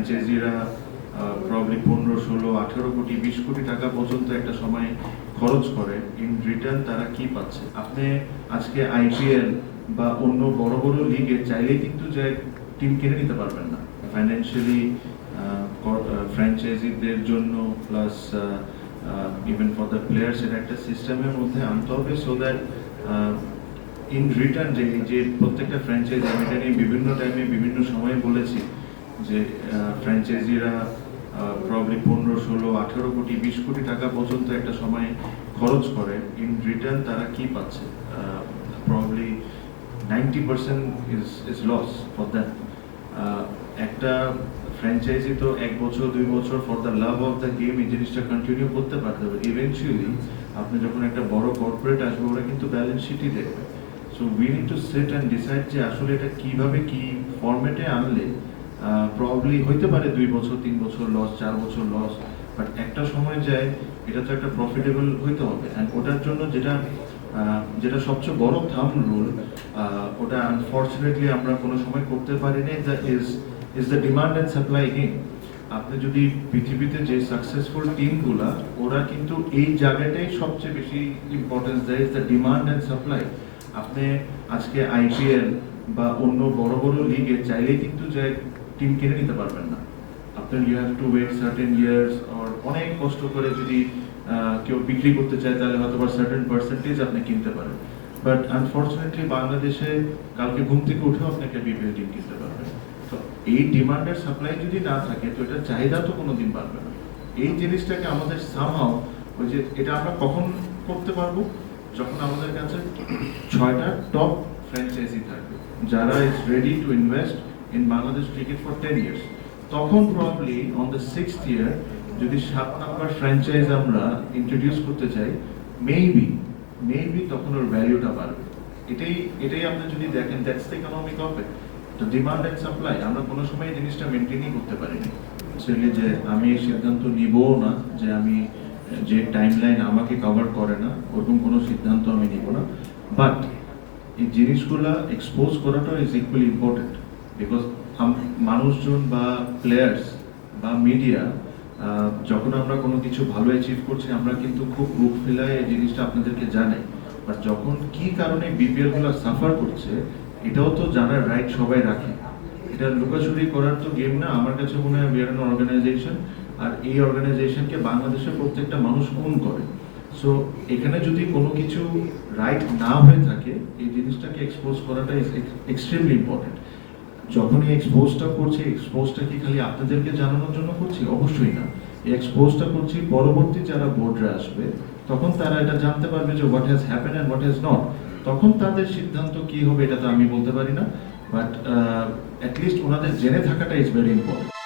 ফ্র্যাঞ্চাইজিরা probably 15, 16, 18 কোটি 20 কোটি টাকা পর্যন্ত একটা সময় খরচ করে। ইন রিটার্ন তারা কি পাচ্ছে? আপনি আজকে আইপিএল বা অন্য বড় বড় লিগে চাইলেই কিন্তু যে টিম কিনে নিতে পারবেন না। ফাইন্যান্সিয়ালি ফ্র্যাঞ্চাইজিদের জন্য plus even for the players এর একটা সিস্টেমের মধ্যে আনতে হবে, সো দ্যাট ইন রিটার্ন যে প্রত্যেকটা ফ্র্যাঞ্চাইজি, আমি এটা নিয়ে বিভিন্ন টাইমে বিভিন্ন সময়ে বলেছি যে ফ্র্যাঞ্চাইজিরা প্রবলি 15, 16, 18 কোটি 20 কোটি টাকা পর্যন্ত একটা সময় খরচ করে। ইন রিটার্ন তারা কি পাচ্ছে? Probably 90% is loss for that. একটা ফ্র্যাঞ্চাইজি তো 1 বছর 2 বছর for the love of the game এই জিনিসটা কন্টিনিউ করতে পারতে হবে। ইভেনচুয়ালি আপনি যখন একটা বড় কর্পোরেট আসবে, ওরা কিন্তু ব্যালেন্স শিটই দেখবে। So we need to set and decide যে আসলে এটা কিভাবে কি ফরম্যাটে আনলে প্রবলি হইতে পারে 2 বছর 3 বছর লস, 4 বছর লস, বাট একটা সময় যায় এটা তো একটা প্রফিটেবল হইতে হবে। অ্যান্ড ওটার জন্য যেটা সবচেয়ে বড় থাম্ব রুল, ওটা আনফর্চুনেটলি আমরা কোনো সময় করতে পারিনি, that is the demand and supply game. আপনি যদি পৃথিবীতে যে সাকসেসফুল টিমগুলা, ওরা কিন্তু এই জায়গাটাই সবচেয়ে বেশি ইম্পর্টেন্স দেয়, is the demand and supply. আপনি আজকে আইপিএল বা অন্য বড় বড় লিগে চাইলেই কিন্তু যে টিম কিনে নিতে পারবেন না। আপনার you have to wait certain years, আর অনেক কষ্ট করে যদি কেউ বিক্রি করতে চায় তাহলে হয়তো বা সার্টেন পার্সেন্টেজ আপনি কিনতে পারেন। বাট আনফর্চুনেটলি বাংলাদেশে কালকে ঘুম থেকে উঠেও আপনি একটা বিপিএল টিম কিনতে পারবেন। তো এই ডিমান্ডের সাপ্লাই যদি না থাকে, তো এটা চাহিদা তো কোনোদিন বাড়বে না। এই জিনিসটাকে আমাদের সামহাও, ওই যে এটা আমরা কখন করতে পারবো, যখন আমাদের কাছে 6টা টপ ফ্র্যাঞ্চাইজি থাকবে যারা is ready to invest in Bangladesh cricket for 10 years. তখন প্রবলি অন দ্য 6th ইয়ার যদি 7 নাম্বার ফ্র্যাঞ্চাইজ আমরা ইন্ট্রোডিউস করতে চাই, মেবি তখন ওর ভ্যালুটা বাড়বে। এটাই আপনি যদি দেখেন, that's the economic of it. তো ডিমান্ড অ্যান্ড সাপ্লাই আমরা কোনো সময় এই জিনিসটা মেনটেনই করতে পারিনি। আসলে যে আমি এই সিদ্ধান্ত নিবও না যে আমি যে টাইমলাইন আমাকে কভার করে না, ওরকম কোনো সিদ্ধান্ত আমি নিব না। বাট এই জিনিসগুলা এক্সপোজ করাটা ইজ ইকুয়ালি ইম্পর্টেন্ট, বিকজ মানুষজন বা প্লেয়ার্স বা মিডিয়া, যখন আমরা কোনো কিছু ভালো অ্যাচিভ করছি আমরা কিন্তু খুব বুক ফেলায় এই জিনিসটা আপনাদেরকে জানাই। বাট যখন কি কারণে বিপিএল গুলো সাফার করছে, এটাও তো জানার রাইট সবাই রাখে। এটা লুকাচুরি করার তো গেম না। আমার কাছে মনে হয় উই আর অ্যান অর্গানাইজেশন, আর এই অর্গানাইজেশনকে বাংলাদেশের প্রত্যেকটা মানুষ ওন করে। সো এখানে যদি কোনো কিছু রাইট না হয়ে থাকে, এই জিনিসটাকে এক্সপোজ করাটা ইজ এক্সট্রিমলি ইম্পর্টেন্ট। যখন এই এক্সপোজটা করছি, এক্সপোজটা কি খালি আপনাদেরকে জানানোর জন্য করছি? অবশ্যই না। এই এক্সপোজটা করছি পরবর্তী যারা বোর্ডে আসবে, তখন তারা এটা জানতে পারবে যে what has happen and what has not. তখন তাদের সিদ্ধান্ত কি হবে এটা তো আমি বলতে পারি না, বাট অ্যাটলিস্ট ওনাদের জেনে থাকাটা ইজ ভেরি ইম্পর্টেন্ট।